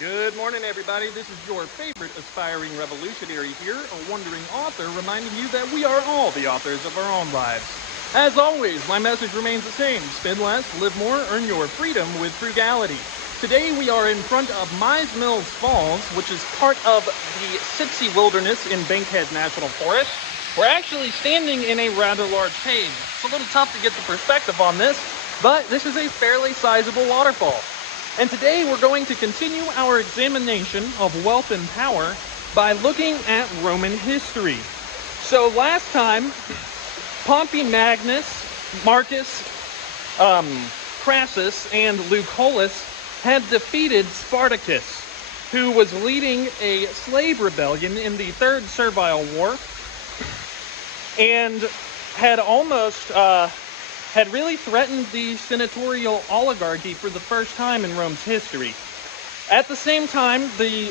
Good morning, everybody. This is your favorite aspiring revolutionary here, a wandering author, reminding you that we are all the authors of our own lives. As always, my message remains the same. Spend less, live more, earn your freedom with frugality. Today we are in front of Muz Mill Falls, which is part of the Sipsey Wilderness in Bankhead National Forest. We're actually standing in a rather large cave. It's a little tough to get the perspective on this, but this is a fairly sizable waterfall. And today we're going to continue our examination of wealth and power by looking at Roman history. So last time, Pompey Magnus, Marcus, Crassus, and Lucullus had defeated Spartacus, who was leading a slave rebellion in the Third Servile War, and had almost had really threatened the senatorial oligarchy for the first time in Rome's history. At the same time, the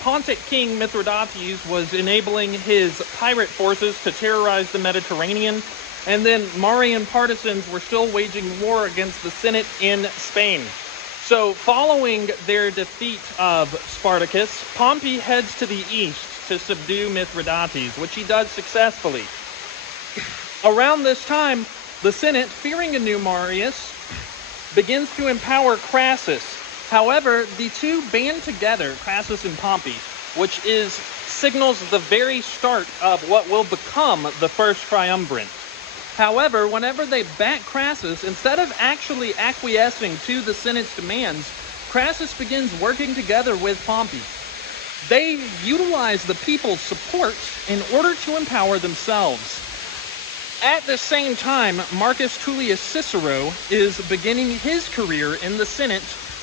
Pontic king Mithridates was enabling his pirate forces to terrorize the Mediterranean, and then Marian partisans were still waging war against the Senate in Spain. So following their defeat of Spartacus, Pompey heads to the east to subdue Mithridates, which he does successfully. Around this time, the Senate, fearing a new Marius, begins to empower Crassus. However, the two band together, Crassus and Pompey, which signals the very start of what will become the First Triumvirate. However, whenever they back Crassus, instead of actually acquiescing to the Senate's demands, Crassus begins working together with Pompey. They utilize the people's support in order to empower themselves. At the same time, Marcus Tullius Cicero is beginning his career in the Senate,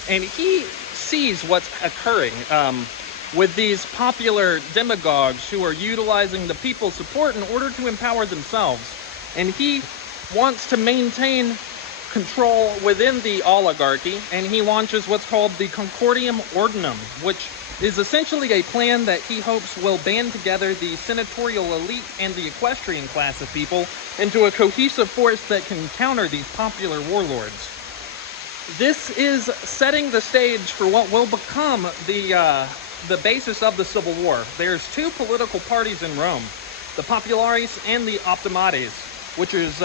and he sees what's occurring with these popular demagogues who are utilizing the people's support in order to empower themselves. And he wants to maintain control within the oligarchy, and he launches what's called the Concordum Ordinum, which is essentially a plan that he hopes will band together the senatorial elite and the equestrian class of people into a cohesive force that can counter these popular warlords. This is setting the stage for what will become the basis of the Civil War. There's two political parties in Rome, the Populares and the Optimates, which is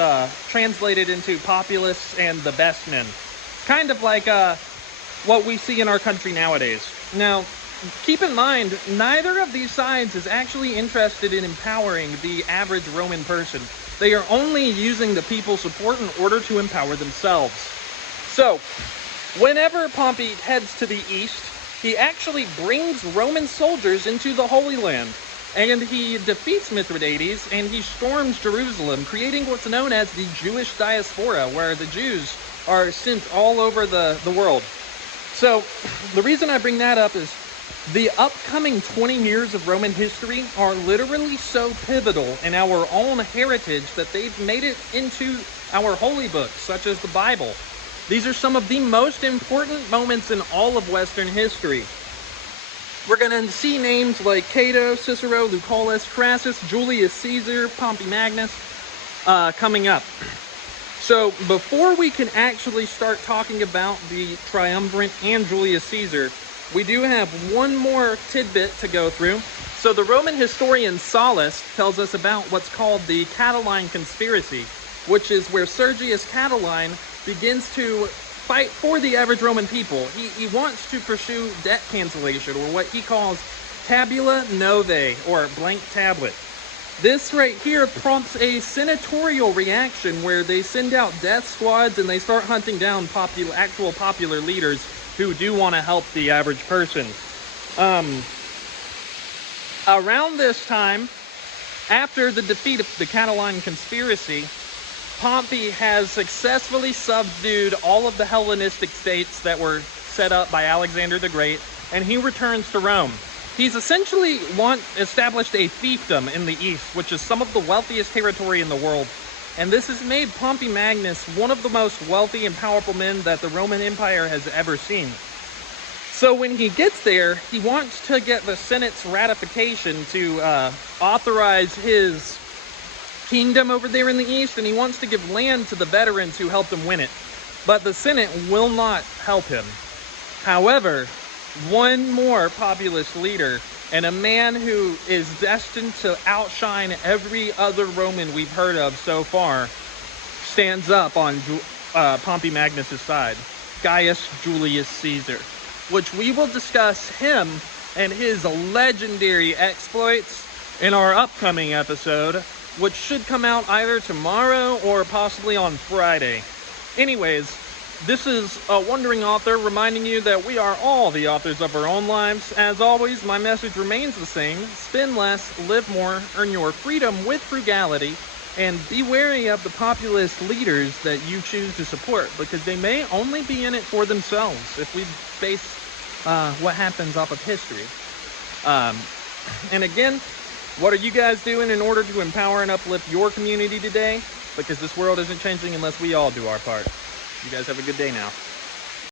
translated into populists and the best men. Kind of like what we see in our country nowadays. Now, keep in mind, neither of these sides is actually interested in empowering the average Roman person. They are only using the people's support in order to empower themselves. So, whenever Pompey heads to the east, he actually brings Roman soldiers into the Holy Land, and he defeats Mithridates, and he storms Jerusalem, creating what's known as the Jewish Diaspora, where the Jews are sent all over the world. So, the reason I bring that up is the upcoming 20 years of Roman history are literally so pivotal in our own heritage that they've made it into our holy books, such as the Bible. These are some of the most important moments in all of Western history. We're going to see names like Cato, Cicero, Lucullus, Crassus, Julius Caesar, Pompey Magnus coming up. So before we can actually start talking about the Triumvirate and Julius Caesar, we do have one more tidbit to go through. So the Roman historian Sallust tells us about what's called the Cataline conspiracy, which is where Sergius Cataline begins to fight for the average Roman people. He wants to pursue debt cancellation, or what he calls tabula novae, or blank tablet. This right here prompts a senatorial reaction where they send out death squads and they start hunting down actual popular leaders who do want to help the average person. Around this time, after the defeat of the Cataline conspiracy, Pompey has successfully subdued all of the Hellenistic states that were set up by Alexander the Great, and he returns to Rome. He's essentially established a fiefdom in the east, which is some of the wealthiest territory in the world. And this has made Pompey Magnus one of the most wealthy and powerful men that the Roman Empire has ever seen. So when he gets there, he wants to get the Senate's ratification to authorize his kingdom over there in the east, and he wants to give land to the veterans who helped him win it. But the Senate will not help him. However, one more populist leader, and a man who is destined to outshine every other Roman we've heard of so far, stands up on Pompey Magnus's side, Gaius Julius Caesar, which we will discuss him and his legendary exploits in our upcoming episode, which should come out either tomorrow or possibly on Friday. Anyways, this is a wandering author reminding you that we are all the authors of our own lives. As always, my message remains the same: spend less, live more, earn your freedom with frugality, and be wary of the populist leaders that you choose to support, because they may only be in it for themselves if we base what happens off of history. And again, what are you guys doing in order to empower and uplift your community today? Because this world isn't changing unless we all do our part. You guys have a good day now.